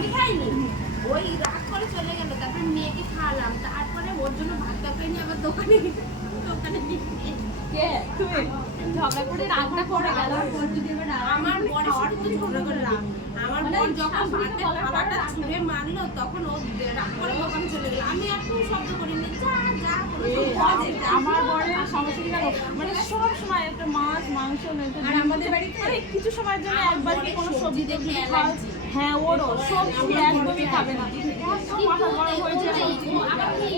আমি খাইনি, ওই রাগ করে চলে গেল। তারপরে মেয়েকে খাওয়ালাম, তারপরে ওর জন্য ভাত তরকারি নিয়ে আবার দোকানে ঝগড়া করে রাগটা করে গেল। আমার বরের সাথে তো ঝগড়া করে রাগ। আমার বোন যখন ভাতের খাবারটা ছুঁড়ে মারলো তখন ও রাগ করে দোকানে চলে গেল। আমি একটু শব্দ করিনি, যা যা আমার বরের সমস্যা কি জানো, মানে সব সময় একটা মাছ মাংস আর আমাদের বাড়িতে কিছু সময়ের জন্য একবার কি কোনো সবজি দেখলে অ্যালার্জি। হ্যাঁ ওরও সবজি একদমই খাবে না, মাথা গরম হয়েছে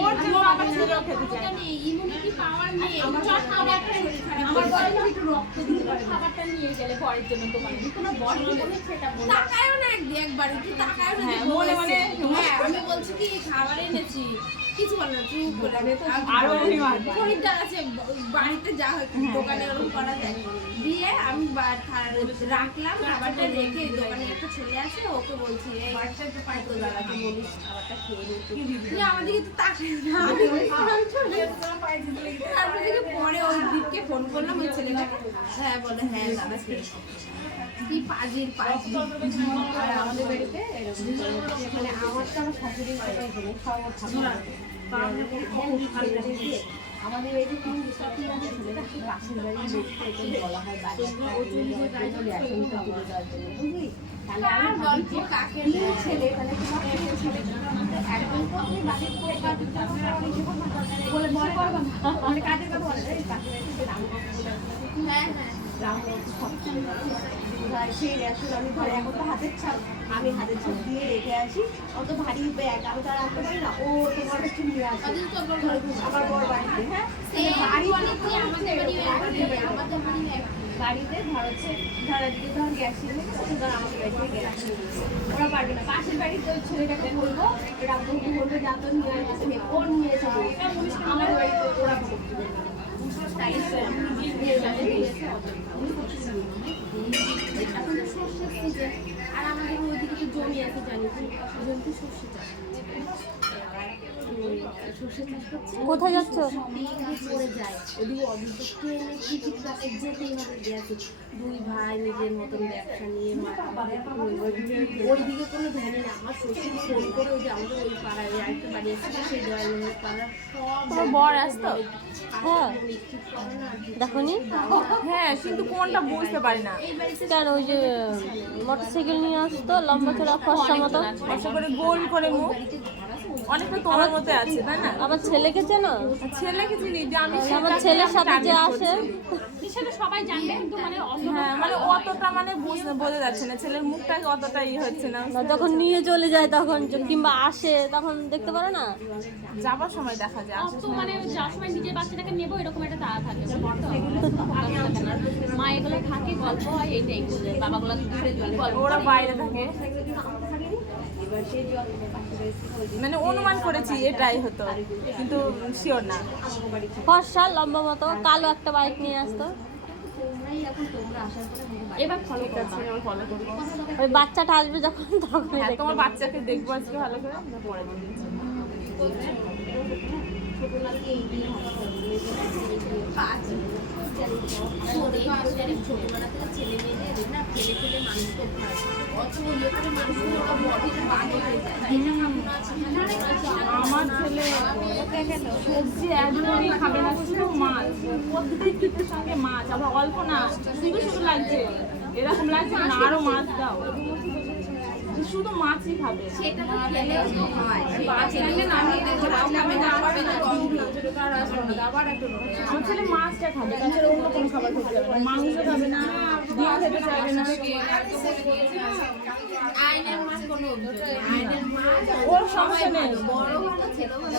ওর জন্য আবার ছেলেও খেতে চায়। ইমিউনিটি পাওয়ার নেই, চট করে একটা শরীর খারাপ। আমার বরের একটু রক্ত দিতে পারে, খাবারটা নিয়ে গেলে পরের জন্য দোকানে কোনো বড় বলে সেটা বলে তাকায়ও না একবার, একটু তাকায়ও না। হ্যাঁ, মনে মনে হ্যাঁ, আমি বলছি কি খাবার এনেছি, কিছু বল না, চুপ করে। আরো অভিমান। খরিদ্দার আছে বাড়িতে, যা হয় দোকানে ওরকম করা যায়। দিয়ে আমি রাখলাম, খাবারটা রেখে দোকানে একটা ছেলে আছে, ওকে বলছি এই একটু পাইতো দাদাকে বলিস খাবারটা খেয়ে নিতে। আমাদেরকে তো তাকায় না, তারপর থেকে পরে ওই দিককে ফোন করলাম ওই ছেলেটাকে। হ্যাঁ বলে হ্যাঁ দাদা খেয়েছি। কি পাজির পাজি। আর আমাদের বাড়িতে এরকম মানে আমার তো আমার শাশুড়ির কথা বলে খাওয়ার খাবার আমাদের এই যে কোন বিষয়টি আছে ছেলেটা খুব পাশের বাড়ি দেখতে একটু বলা হয় বাড়ি রেশনটা তুলে দেওয়ার জন্য বুঝলি, তাহলে আমি ভাবছি কাকে ছেলে তাহলে তোমার ছেলে একদম তো আমি বাড়ির করে বলে মনে করবো না মানে কাজের কথা বলে পাশের বাড়িতে হ্যাঁ হ্যাঁ সেই রেশন আমি ঘরে এখন তো হাতের ছাপ, আমি হাতের ছাপ দিয়ে রেখে আসি। অত ভারী ব্যাগ আমি তো আর রাখতে পারি না, ও তোমার হচ্ছে নিয়ে আসে আমার বড় বাড়িতে। হ্যাঁ বাড়িতে ধর হচ্ছে ধর আজকে ধর গ্যাস নিয়ে গেছে, ধর আমাদের বাড়িতে গ্যাস ওরা পারবে না। পাশের বাড়িতে ওই ছেলেটাকে বলবো, রামদনকে বলবো যা তো নিয়ে আসছে ও নিয়ে এসে আমার বাড়িতে ওরা করতে এখন তো সর্ষের সিজন, আর আমাদের ওইদিকে তো জমি আছে জানিস, জমিতে সর্ষে চাষ সর্ষে চাষ করছে। কোথায় যাচ্ছ? পড়ে যায় ওদিকে অভিযোগকে এনে টিকিট কাছে যেতেই হবে গেছে। দুই ভাই নিজের মতন ব্যবসা নিয়ে ওইদিকে কোনো ধ্যানই না। আমার শ্বশুর ফোন করে ওই যে আমাদের ওই পাড়ায় আরেকটা বাড়ি আছে সেই পাড়ার সব বর আসতো। হ্যাঁ দেখনি, হ্যাঁ কিন্তু কোনটা বুঝতে পারি না কেন ওই যে মোটরসাইকেল নিয়ে আসতো লম্বা চড়া ফর্সা মতো, কষ্ট করে গোল করে মুখ, অনেকটা তোমার মতো আছে তাই না? আমার ছেলেকে চেনো? ছেলেকে চিনি যে আমি আমার ছেলের সাথে যে আসে সেটা সবাই জানবে কিন্তু মানে হ্যাঁ মানে অতটা মানে বোঝা যাচ্ছে না, ছেলের মুখটা অতটা হচ্ছে না। যখন নিয়ে চলে যায় তখন কিংবা আসে তখন দেখতে পারো না, যাবার সময় দেখা যায়। তো মানে যাওয়ার সময় নিজের বাচ্চাটাকে নেবো এরকম একটা তাড়া থাকে, মা এগুলো থাকে গল্প হয় এইটাই বাবাগুলো গল্প ওরা বাইরে থাকে মানে অনুমান করেছি এটাই হতো কিন্তু শিওর না। ফর্সা লম্বা মতো কালো একটা বাইক নিয়ে আসতো, এবার ফলো আছে ফলো করবো। ওই বাচ্চাটা আসবে যখন তখন হ্যাঁ তোমার বাচ্চাকে দেখবো আজকে ভালো করে, পরে ছোটবেলা থেকে ছেলে মেয়েদের না ফেলে ফেলে মানুষ করতে হয়, অত ইয়ে করে মানুষ বডিটা বাজে হয়ে যায়। আমার ছেলে সবজি একদমই খাবে না, শুধু মাছ, প্রত্যেক কিছুর সঙ্গে মাছ, আবার অল্প না শুধু শুধু লাগছে, এরকম লাগছে না আরো মাছ দাও, শুধু মাছই খাবে। সেটা তো খেলেও তো হয়, বাচ্চাকে নামিয়ে আমার ছেলে মাছটা খাবে, তাছাড়া অন্য কোনো খাবার খেতে যাবে না, মাংস খাবে না, ডিম খেতে চাইবে না। আইনের মাছ কোনো অভিযোগ নেই, আইনের মাছ ওর সমস্যা নেই, বড় ভালো ছেলেও ভালো,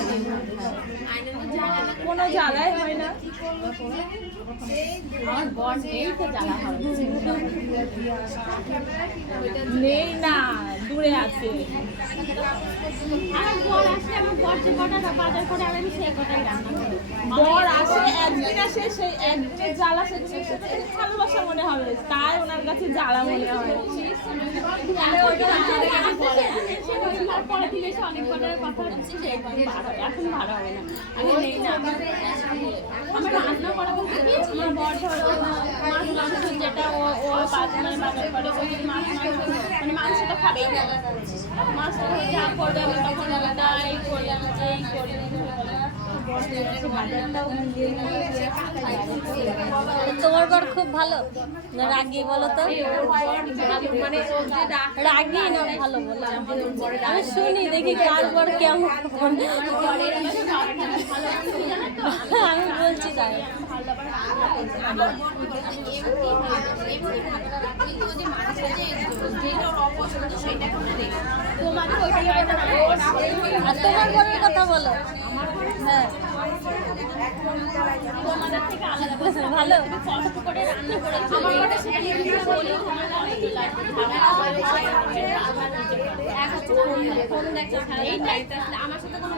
আইনের মাছ কোনো জ্বালাই হয় না। আমার বর নেই তো জ্বালা হবে নেই না, দূরে আছে। আমার বর আসলে আমার বর যে কটা বাজার করে আমি সেই কটাই রান্না করি। বর আসে একদিন আসে, সেই একদিন জ্বালা সেদিন ভালোবাসা মনে হবে, তাই ওনার কাছে জ্বালা মনে হয়। তারপরে দিলে এসে অনেক কটার কথা হচ্ছে সে একদম বার হবে, এখন বার হবে না। আমি নেই না, আমার রান্না করা বলতে কি আমার বর ধরো মাছ মাংস যেটা ও মানে বাজার করে ওই যদি মাছ মাংস মানে মাংসটা খাবেই না, মাছটা যা করবে আমি তখন এই করলাম এই করি। তোমার বর খুব ভালো না রাগী বলো তো? মানে ও যে রাগী না ভালো বলো? আমি শুনি দেখি কার বর কেমন। আমি বলছি তাই। আর তোমার বরের কথা বলো। হ্যাঁ তোমাদের থেকে আলাদা ভালো। কষ্ট করে রান্না করেছি আমার সাথে কোনো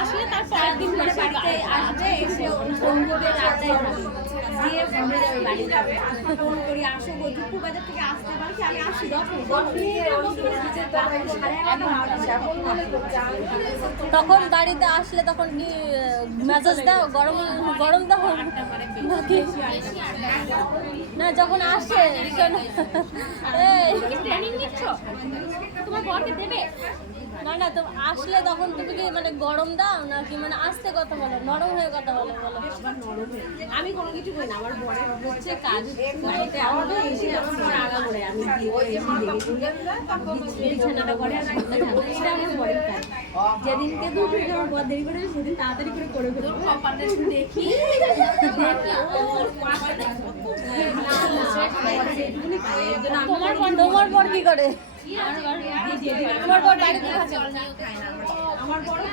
আসলে তার পরের দিন ধরে বাড়িতে আসবে এসে ফোন করে রাস্তায় দিয়ে ফোনে যাবে বাড়ি যাবে ফোন করি আসো দুপুর বাজার থেকে আসতে পারি কি আমি আসি তখন বাড়িতে আসলে তখন কি মেজাজ দাও গরম গরম দাও নাকি? না যখন আসে ট্রেনিং নিচ্ছ তোমার বরকে দেবে না না তো আসলে তখন তুমি কি মানে গরম দাও নাকি মানে আস্তে কথা বলো নরম হয়ে কথা বলো? বলো আমি কোনো কিছু করি না আমার বরের হচ্ছে কাজ বাড়িতে আমাদের এসে আমার আগা করে আমি বিছানাটা করে আর এটা আমার বরের কাজ। যেদিনকে দুপুরে আমার বর দেরি করে সেদিন তাড়াতাড়ি করে ফেলবো দেখি তোমার বর কি করে? আমার বর বাড়িতে থাকে আমার পরে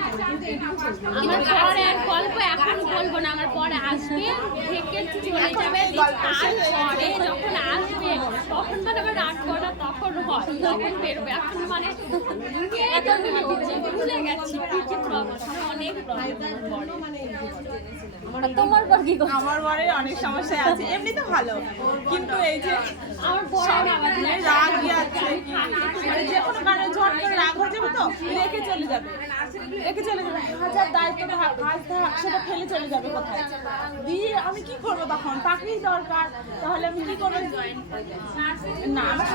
আর গল্প এখন বলবো না, আমার পরে আসবে থেকে চলে যাবে, তারপরে যখন আসবে তখন মানে আমার রাত করা তখন হয় তখন বেরোবে, এখন মানে এখন ভুলে গেছি অনেক তোমার বর কি করে? আমার বরের অনেক সমস্যা আছে, এমনি তো ভালো কিন্তু এই যে আমার বড় রাগ আছে মানে যে কোনো কারণে ঝট করে রাগ হয়ে যাবে তো রেখে চলে যাবে হাজার দায়িত্ব কাজ সেটা ফেলে চলে যাবে কোথায় দিয়ে আমি কি করবো তখন চাকরির দরকার তাহলে আমি কি করবো? না আমার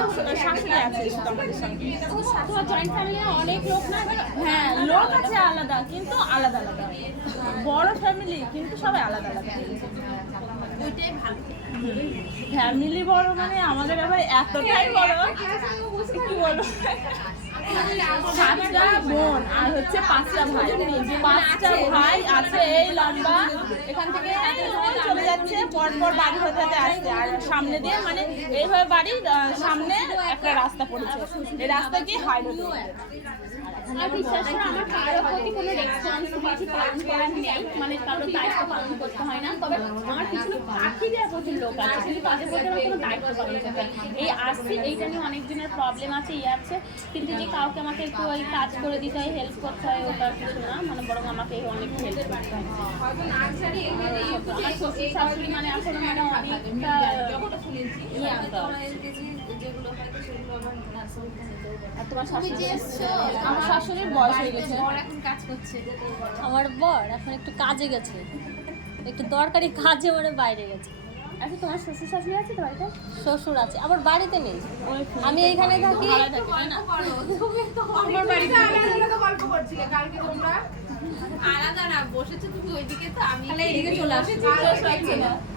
শাশুড়ি আছে আমাদের সঙ্গে। তোমার জয়েন্ট ফ্যামিলি অনেক লোক না? হ্যাঁ লোক আছে আলাদা কিন্তু আলাদা আলাদা, বড় ফ্যামিলি কিন্তু সবাই আলাদা আলাদা। ফ্যামিলি বড় মানে আমাদের আবার এতটাই বড় কি বলবো 7টা বোন আর হচ্ছে 5টা ভাই, 5টা ভাই আছে এই লম্বা এখান থেকে চলে যাচ্ছে পরপর বাড়ি হতে হতে আসছে আর সামনে দিয়ে মানে এইভাবে বাড়ির সামনে একটা রাস্তা পড়েছে, এই রাস্তা কি হাই রোড। আর বিশ্বাস করো আমার কারোর প্রতি কোনো রেসপন্সিবিলিটি পালন করার নেই, মানে কারোর দায়িত্ব পালন করতে হয় না, তবে আমার পিছনে পাখি দেওয়ার প্রচুর লোক আছে কিন্তু তাদের প্রতি আমার কোনো দায়িত্ব পালন করতে হয়। এই আসছি এইটা নিয়ে অনেক দিনের প্রবলেম আছে আছে কিন্তু যে কাউকে আমাকে একটু ওই কাজ করে দিতে হয় হেল্প করতে হয় ওটা কিছু না, মানে বরং আমাকে অনেক হেল্প করতে হয়। আমার শ্বশুর শাশুড়ি মানে এখন মানে অনেকটা আর তোমার শাশুড়ি আমার শাশুড়ির বয়স হয়ে গেছে এখন কাজ করছে আমার বর এখন একটু কাজে গেছে, একটু দরকারি কাজে মানে বাইরে গেছে। আচ্ছা তোমার শ্বশুর শাশুড়ি আছে তো বাড়িতে? শ্বশুর আছে আমার বাড়িতে নেই, আমি এইখানে থাকি। আমার বাড়িতে গল্প করছিলে কালকে তোমরা আলাদা না বসেছো তুমি ওইদিকে তো আমি এদিকে চলে আসছি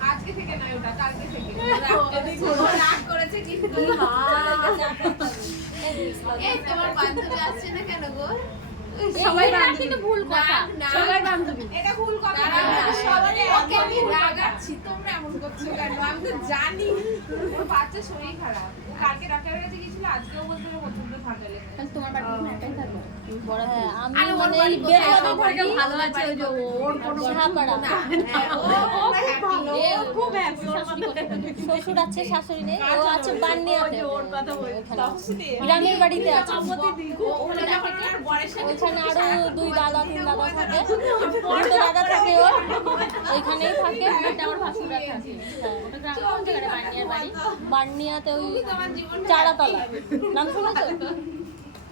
আজকে থেকে নয় ওটা কালকে থেকে রাগ করেছে কিন্তু এই তোমার বান্ধবী আসছে না কেন গো? সবাই কিন্তু ভুল কথা, সবাই বান্ধবী এটা ভুল কথা সবাই ওকে আমি রাগাচ্ছি তোমরা এমন করছো কেন? আমি তো জানি ওর বাচ্চা শরীর খারাপ, কালকে ডাক্তারের কাছে গিয়েছিল আজকেও বলতে পছন্দ থাকলে তোমার বাড়িতে একাই থাকো বড় হ্যাঁ আমি আরে ওর মানে বাড়ি এই কোথায়? বেলগাছি সবার থাকি, ভালো আছে ওই যে ওর কোনো সাহাপাড়া। খুব হ্যাপি শ্বশুর আছে শাশুড়ি নেই, ও আছে বান্নিয়াতে ওর কথা বলছি গ্রামের বাড়িতে আছে। ওখানে দেখো কি আর বরের সাথে এখানে আরো 2 দাদা 3 দাদা থাকে, 2 দাদা থাকে ও ওইখানেই থাকে। এটা আমার ভাসুরা থাকে। হ্যাঁ, ওটা গ্রাম কোন জায়গায় বানিয়ার বাড়ি? বার্নিয়াতে ওই চারাতলা, নাম শুনেছো?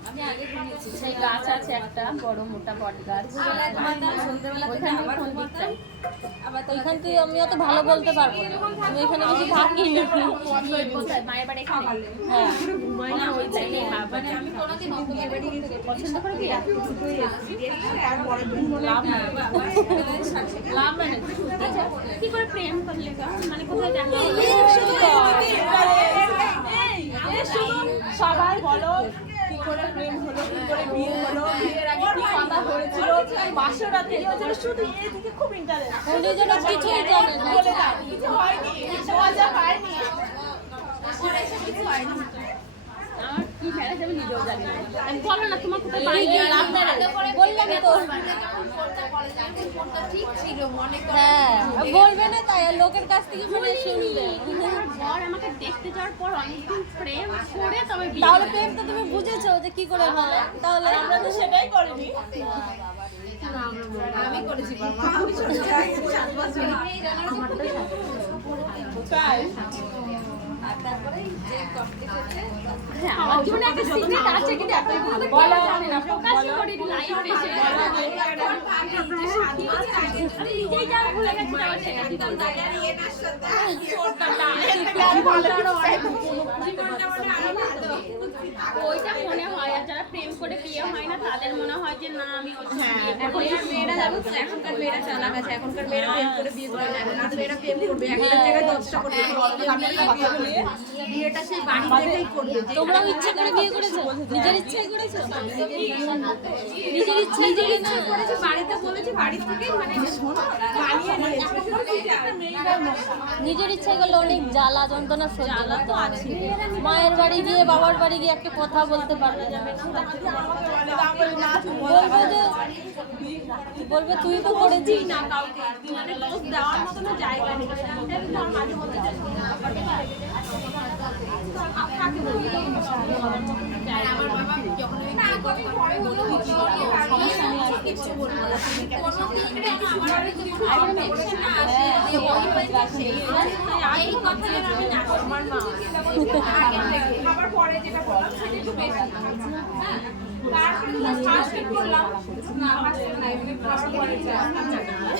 আমি আগে শুনেছি সেই গাছ আছে একটা বড় মোটা বট গাছ, ওইখানে কোন দিকটায়? ওইখান থেকে আমি অত ভালো বলতে পারবো না, আমি এখানে বেশি থাকি না। কোথায়? মায়ের বাড়ি এখানে? হ্যাঁ, না ওই লাইনে মায়ের বাড়ি। আমি কোনোদিন ওদের বাড়ি পছন্দ করে কি? লাভ মানে কি করে প্রেম করলে গো? মানে কোথায় দেখা হলো? সবাই বলো কি করে প্রেম হলো, কি করে বিয়ে হলো, বিয়ের আগে কি কথা হয়েছিল, বাসরাতে কি হয়েছিল, শুধু এদিকে খুব ইন্টারেস্ট। উনি যেন কিছুই জানে না। বলে দাও, কিছু হয়নি, মজা পাইনি। আমার কি ম্যারেজ আমি নিজেও জানি না। আমি বলো না তোমার কোথায় বাড়ি? লাভ ম্যারেজ বললাম তো, ঠিক ছিল মনে হ্যাঁ বলবে না তাই, আর লোকের কাছ থেকে মানে শুনবে। বর আমাকে দেখতে যাওয়ার পর অনেকদিন প্রেম করে তবে বিয়ে তাহলে করে। প্রেম তো তুমি বুঝেছো যে কি করে হবে, তাহলে আমরা তো সেটাই করিনি। আমি করেছি বাবা, তাই হ্যাঁ, আমার জীবনে একটা সিক্রেট আছে কিন্তু এতই ভালো বলো, জানি না, প্রকাশ করি লাইভ এসে নিজেই যা ভুলে গেছি আবার সেটা কি বলবো? ওইটা মনে হয়, আর যারা প্রেম করে বিয়ে হয় না তাদের মনে হয় যে না আমি ওর সাথে বিয়ে করবো। এখনকার মেয়েরা জানো তো, এখনকার মেয়েরা চালাক আছে, এখনকার মেয়েরা প্রেম করে বিয়ে করে না, এখনকার মেয়েরা প্রেম করবে একটা জায়গায় 10টা করবে, বিয়েটা সেই বাড়ি থেকেই করবে। তোমরাও ইচ্ছে করে বিয়ে করেছো, নিজের ইচ্ছাই করেছো, নিজের ইচ্ছাই করেছে, বাড়িতে বলেছে, বাড়ি থেকেই মানে বানিয়ে নিয়েছে। নিজের ইচ্ছাই করলে অনেক জ্বালা যন্ত্রণা সহ্য করতে হবে। মায়ের বাড়ি গিয়ে বাবার বাড়ি গিয়ে একটা কথা বলতে পারবে না, বলবে তুই তো করেছিস না। কাউকে মানে দোষ দেওয়ার মতো না জায়গা নেই, মাঝে মধ্যে আমার বাবা যখন আমি পরে হলো সমস্যা নেই, কিছু বলবো না, আমার টেনশন না আসে যে ওই হয়েছে সেই হয়েছে, এই কথাটা আমি না আমার মা আগে থেকে আবার পরে যেটা বললাম সেটা একটু বেশি, হ্যাঁ তারপরে ফার্স্ট করলাম না ফার্স্ট পরে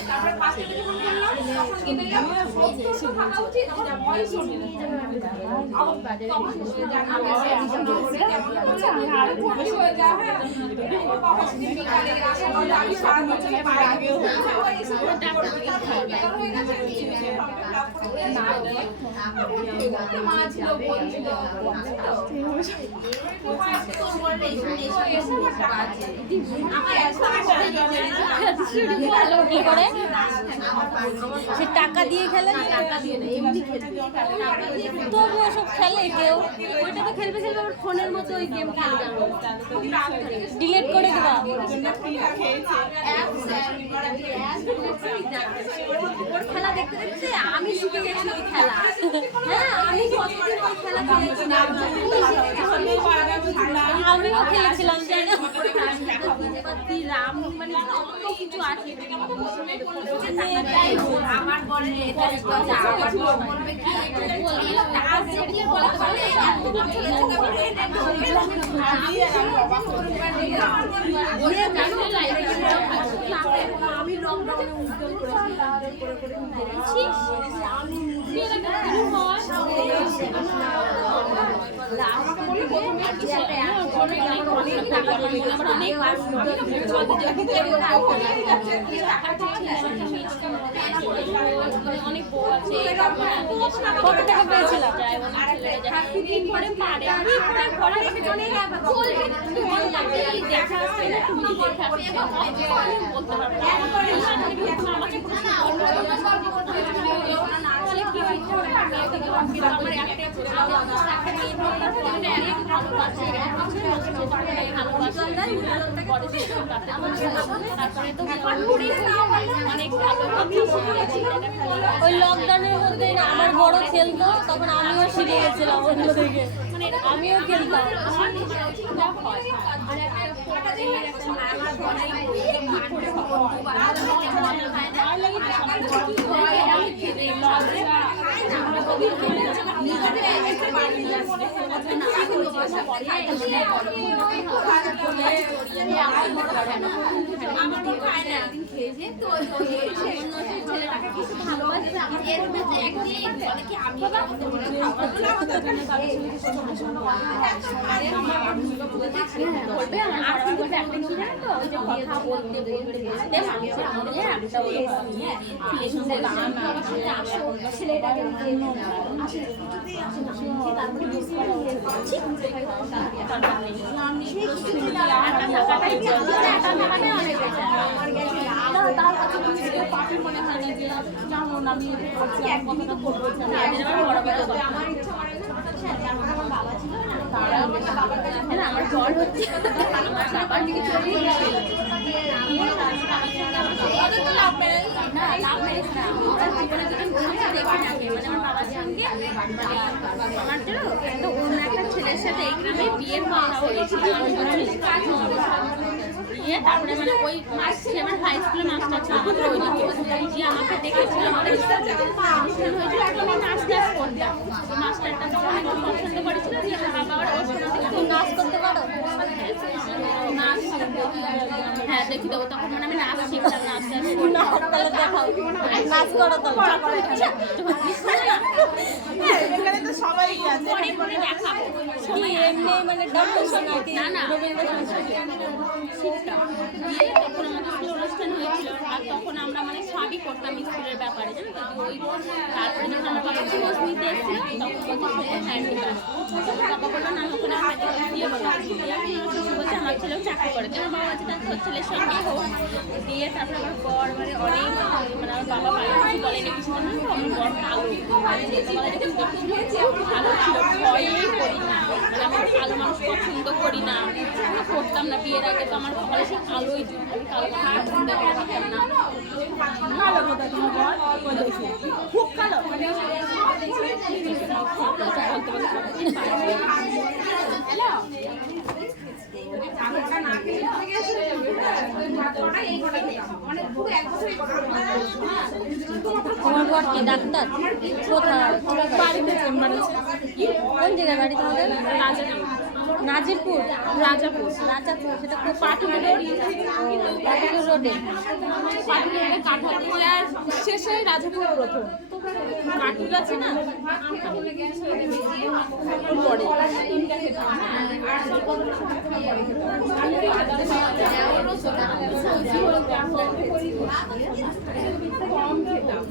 তারপরে ফার্স্ট যখন করলাম তখন কি দেখলাম সত্যি থাকা উচিত যেটা ভয় শুনি তখন জানা গেছে কেমন করছে আমি আরো খুশি হয়ে যাওয়া হ্যাঁ বাবা বিকালে আসে বলে আমি সারা বছর আগে হচ্ছে ওই এসে করতে হয়ে গেছে না মা ছিল বোন ছিল কি করে সে টাকা দিয়ে খেলে, তবু ওসব খেলে কেউ, ওইটা তো খেলবে খেলবে আবার ফোনের মতো ওই গেম খেলবে, ডিলিট করে দেবা। ওর খেলা দেখতে দেখতে আমি শিখে গেছি ওই খেলা, হ্যাঁ আমি কতদিন ওই খেলা খেলেছি না, আমিও খেলেছিলাম জানো। কি রাম মানে কত কিছু আছে, আমার বলে এটা আমার বলবে কি বলবে আজকে কি বলতে পারবে এত বছর থেকে বলে এটা ঢোকে না আমি লকডাউনে উদ্যোগ করেছি আমি অনেক বউ আছে, কত টাকা পেয়েছিলাম? দেখা আসছে না, তুমি দেখা বলতে পারবে কি হয়েছে আমার একটা মেয়ে ধরার পরে অনেক ভালোবাসে তারপরে তো অনেক ভালো ওই লকডাউনের মধ্যে না আমার বড় খেলতো, তখন আমিও শিখে গেছিলাম অন্য থেকে, মানে আমিও খেলতাম। আমার জ্বর হচ্ছে আমার বাবার দিকে চলে গেছে না লাভ ম্যারেজ না আমার জীবনে দুজন ঘুরতে দেখি না মানে আমার বাবার সঙ্গে আমার তো অন্য একটা ছেলের সাথে এই গ্রামে বিয়ের কথা হয়েছিল বিয়ে তারপরে মানে ওই সে আমার হাই স্কুলের মাস্টার ছিল আমাদের ওইদিকে যে আমাকে দেখেছিল আমাদের হয়েছিল আমি নাচ টাচ করতাম মাস্টারটা তো অনেক পছন্দ করেছিল যে বাবার ওর সাথে নাচ করতে পারো? নাচ হ্যাঁ দেখি দেবো তখন মানে আমি নাচ শিখতাম নাচ তাহলে দেখাও, নাচ করো তো। এখানে তো সবাই আছে। পরে পরে দেখাবো কি এমনি মানে ডান্স নাকি না না রবীন্দ্রসঙ্গীত? শিখতাম দিয়ে তখন আমাদের স্কুলে অনুষ্ঠান হয়েছিল আর তখন আমরা মানে সবই করতাম স্কুলের ব্যাপারে জানো তো ওই তারপরে যখন আমার বাবা খোঁজ নিতে এসেছিল তখন বলতে শুধু হ্যান্ড বাবা বললো না ওখানে আমাকে দিয়ে বলো বলছে আমার ছেলেও চাকরি করে আমার বাবা আছে তার ছেলের সঙ্গে হোক দিয়ে তারপরে আমার বর মানে অনেক মানে আমার বাবা বাড়ি কিছু বলেনি কিছু না আমার বর কালো ভালো ছিল ভয়ই করি না আমি ভালো মানুষ পছন্দ করি না করতাম না বিয়ের আগে তো আমার কপালে সে কালোই কালো পছন্দ করতাম না কালো কোথায় তোমার বর? ওই দেখি। খুব কালো। তোমার বর কি ডাক্তার? কোথায়? বাড়িতে চেম্বার আছে। কোন জায়গায় বাড়ি তোমাদের? রাজাপুর। নাজিরপুর? রাজাপুর। রাজাপুর, সেটা খুব পাটুলি রোড। পাটুলি রোডে। পাটুলি রোডে কাঁঠালতলার শেষে রাজাপুর প্রথম। কাটুল আছে না? পরে। কম খেতাম।